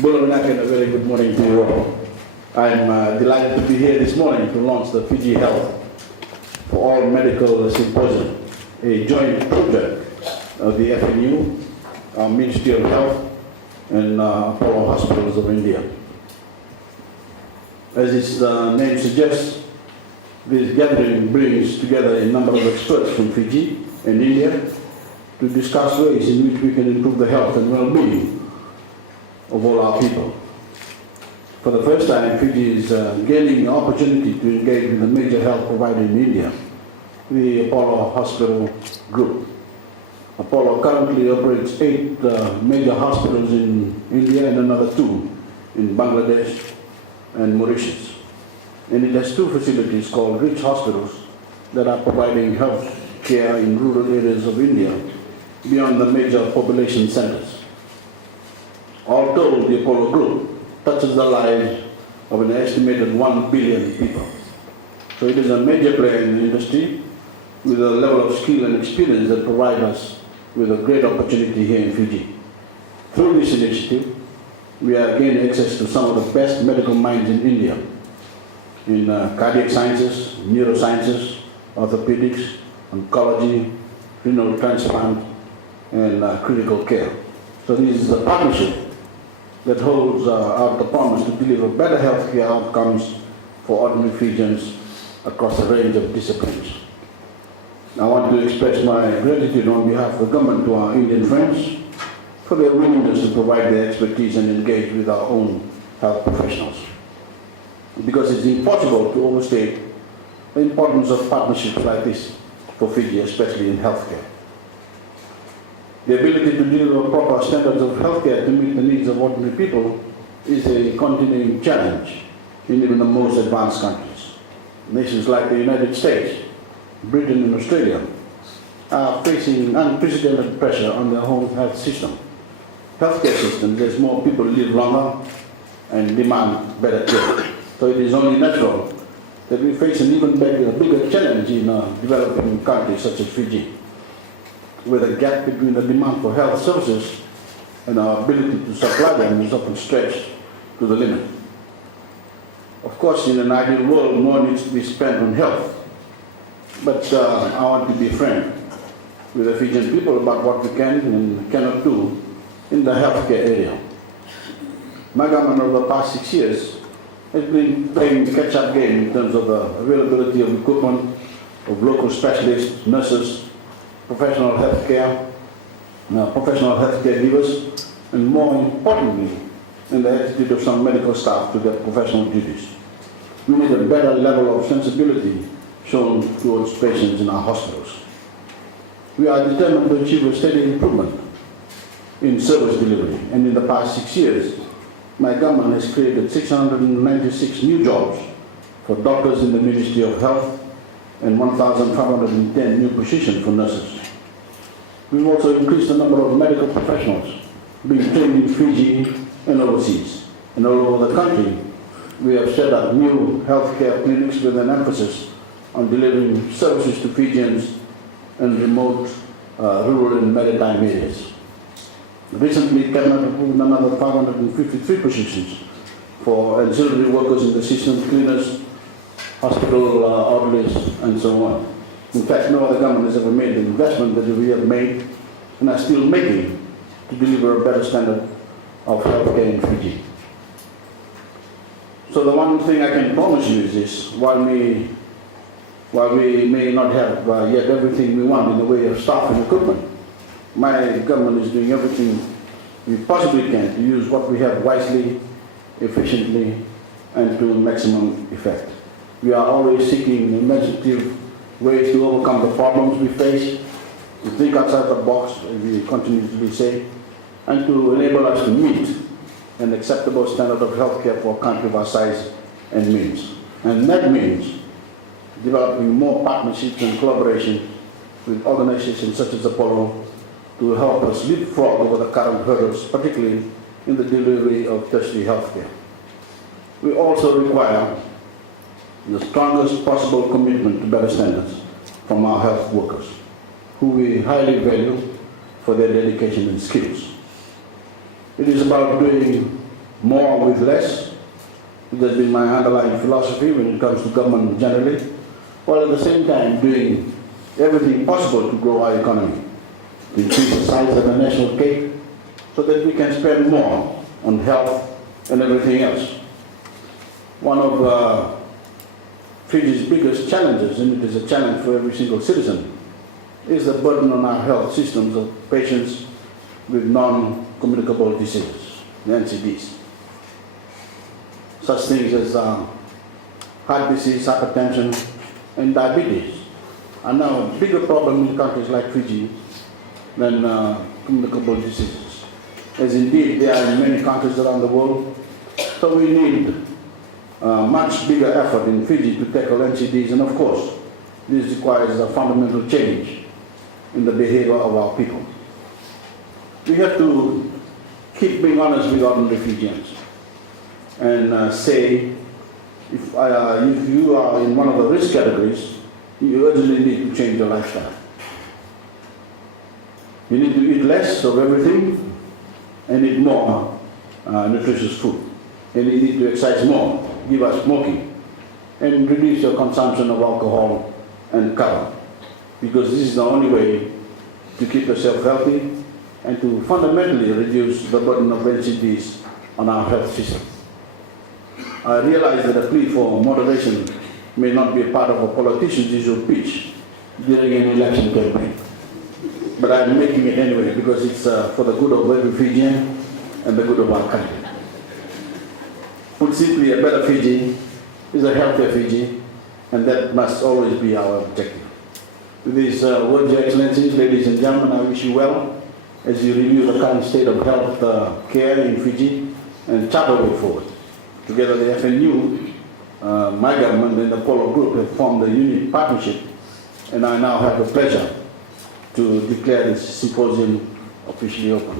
Voreqe, and a very good morning to you all. I'm delighted to be here this morning to launch the Fiji Health for All Medical Symposium, a joint project of the FNU, Ministry of Health, and Apollo Hospitals of India. As its name suggests, this gathering brings together a number of experts from Fiji and India to discuss ways in which we can improve the health and well-being of all our people. For the first time, Fiji is gaining the opportunity to engage with a major health provider in India, the Apollo Hospital Group. Apollo currently operates 8 major hospitals in India and another 2 in Bangladesh and Mauritius. And it has 2 facilities called Rich Hospitals that are providing health care in rural areas of India beyond the major population centers. All told, the Apollo Group touches the lives of an estimated 1 billion people. So it is a major player in the industry with a level of skill and experience that provide us with a great opportunity here in Fiji. Through this initiative, we are gaining access to some of the best medical minds in India in cardiac sciences, neurosciences, orthopedics, oncology, renal transplant, and critical care. So this is a partnership that holds out the promise to deliver better healthcare outcomes for ordinary Fijians across a range of disciplines. I want to express my gratitude on behalf of the government to our Indian friends for their willingness to provide their expertise and engage with our own health professionals. Because it's impossible to overstate the importance of partnerships like this for Fiji, especially in healthcare. The ability to deliver proper standards of healthcare to meet the needs of ordinary people is a continuing challenge in even the most advanced countries. Nations like the United States, Britain and Australia are facing unprecedented pressure on their home health system. Healthcare systems, as more people live longer and demand better care. So it is only natural that we face an even bigger challenge in developing countries such as Fiji, where the gap between the demand for health services and our ability to supply them is often stretched to the limit. Of course, in an ideal world, more needs to be spent on health. But I want to be frank with the Fijian people about what we can and cannot do in the healthcare area. My government over the past 6 years has been playing the catch-up game in terms of the availability of equipment, of local specialists, nurses, professional healthcare givers, and more importantly, in the attitude of some medical staff to their professional duties. We need a better level of sensibility shown towards patients in our hospitals. We are determined to achieve a steady improvement in service delivery, and in the past 6 years, my government has created 696 new jobs for doctors in the Ministry of Health and 1,510 new positions for nurses. We've also increased the number of medical professionals being trained in Fiji and overseas. And all over the country, we have set up new healthcare clinics with an emphasis on delivering services to Fijians in remote, rural and maritime areas. Recently, Cabinet approved another 553 positions for auxiliary workers in the system, cleaners, hospital orderlies, and so on. In fact, no other government has ever made the investment that we have made and are still making to deliver a better standard of healthcare in Fiji. So the one thing I can promise you is this: while we may not have yet everything we want in the way of staff and equipment, my government is doing everything we possibly can to use what we have wisely, efficiently, and to maximum effect. We are always seeking imaginative ways to overcome the problems we face, to think outside the box, as we continuously say, and to enable us to meet an acceptable standard of healthcare for a country of our size and means. And that means developing more partnerships and collaboration with organizations such as Apollo to help us leapfrog over the current hurdles, particularly in the delivery of tertiary healthcare. We also require the strongest possible commitment to better standards from our health workers, who we highly value for their dedication and skills. It is about doing more with less. It has been my underlying philosophy when it comes to government generally, while at the same time doing everything possible to grow our economy, to increase the size of the national cake, so that we can spend more on health and everything else. One of Fiji's biggest challenges, and it is a challenge for every single citizen, is the burden on our health systems of patients with non-communicable diseases, the NCDs. Such things as heart disease, hypertension, and diabetes are now a bigger problem in countries like Fiji than communicable diseases, as indeed they are in many countries around the world. So we need much bigger effort in Fiji to tackle NCDs, and of course, this requires a fundamental change in the behavior of our people. We have to keep being honest with ordinary Fijians and say, if you are in one of the risk categories, you urgently need to change your lifestyle. You need to eat less of everything and eat more nutritious food. And you need to exercise more, give up smoking, and reduce your consumption of alcohol and cover. Because this is the only way to keep yourself healthy and to fundamentally reduce the burden of NCDs on our health system. I realize that a plea for moderation may not be a part of a politician's usual pitch during an election campaign. But I'm making it anyway because it's for the good of every Fijian and the good of our country. Put simply, a better Fiji is a healthier Fiji, and that must always be our objective. With these words, Your Excellencies, ladies and gentlemen, I wish you well as you review the current state of health care in Fiji and chart a way forward. Together, the FNU, my government, and the Polo Group have formed a unique partnership, and I now have the pleasure to declare this symposium officially open.